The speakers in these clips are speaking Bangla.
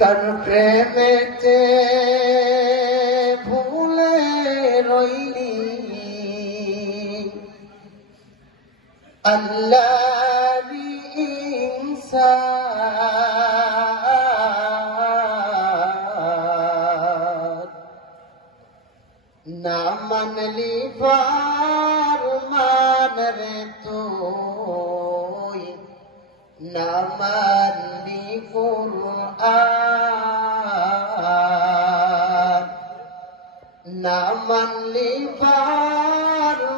কার প্রেমেতে ভুলে রইলি আল্লাহরি ইনসান না মানলি ফরমান রে তুই না মানলি কুরআন না মানলি ফরমান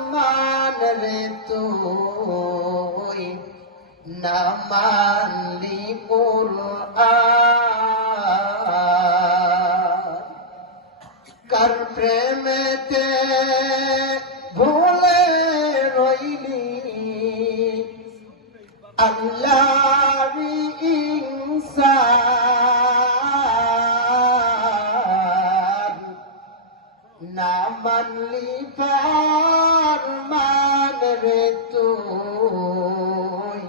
রে তুই না মানলি কুরআন কার প্রেমেতে ভুলে রইলি আল্লাহরি ইনসান না মানলি ফরমান রে তুই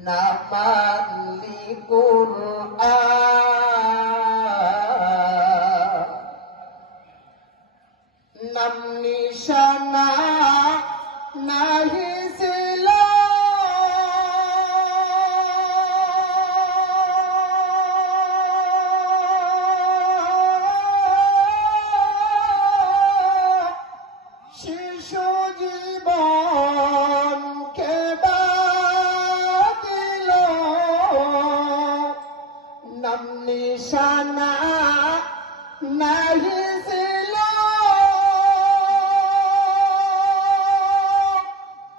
না মানলি কুরআন নাম নিশানা নাহি ছিল শিশু জীবন কেডা দিল নাম নিশানা নাহি ছিল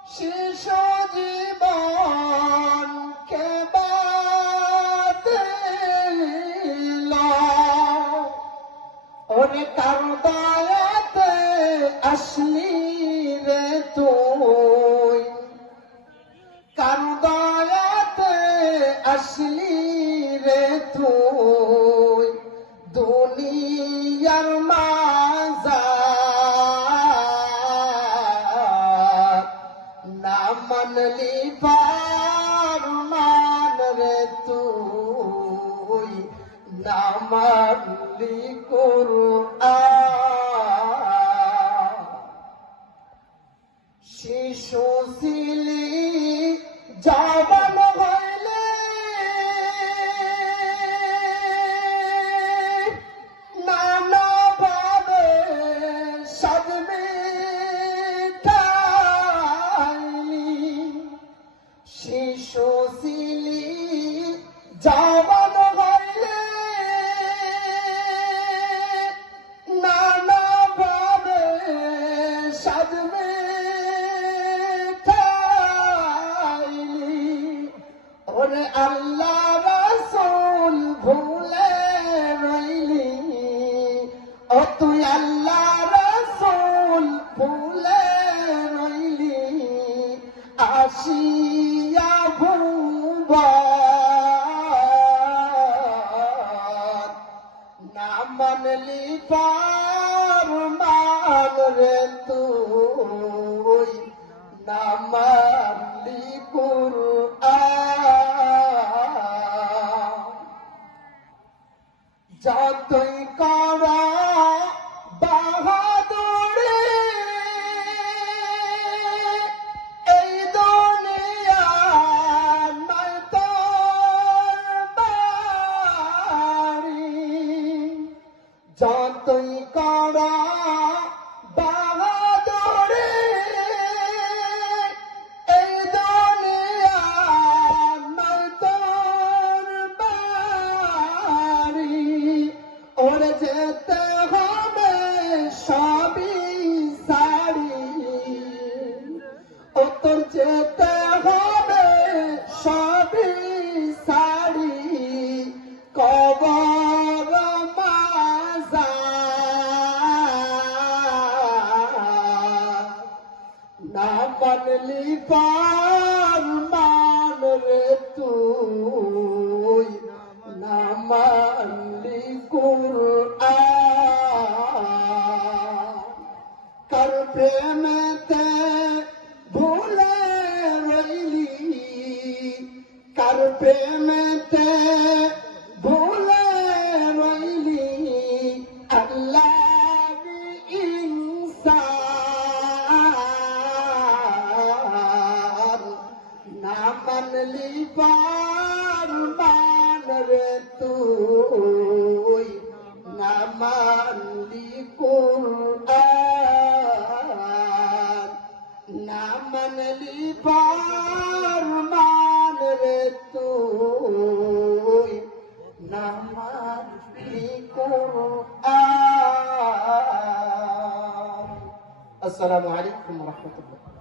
শিশু জীবন কেডা দিল ওরে কার দয়াতে আসলি রে তুই কার দয়াতে আসলি রে তুই দুনিয়ার মাঝার না মানলি ফরমান রে তুই না মানলি কুরআন শিশু ছিলি জবান হইলে নানা ভাবে সাজবি খাইলি শিশু ছিলি জবান হইলে নানা ভাবে সাজবি ওরে আল্লাহ রাসূল ভুলে রইলি ও তুই আল্লাহ রাসূল ভুলে রইলি আসিয়া ভুবন না মানলি ফরমান রে তুই না মানলি কুরআন যতই কর বাহাদুরি এই দুনিয়া নয় তোর বাড়ি যতই কর বাহাদুরি এই দুনিয়া নয় তোর বাড়ি ওরে যেতে হবে সবই সারি ও তোর যেতে হবে সবই সারি কবর মাঝার না মানলি ফরমান রে তুই না মানলি কুরআন কার প্রেমেতে ভুলে রইলি কার প্রেমেতে মানলি ফরমান রে তুই, না মানলি কুরআন, না মানলি ফরমান রে তুই, না মানলি কুরআন। আসসালামু আলাইকুম ওয়া রাহমাতুল্লাহ।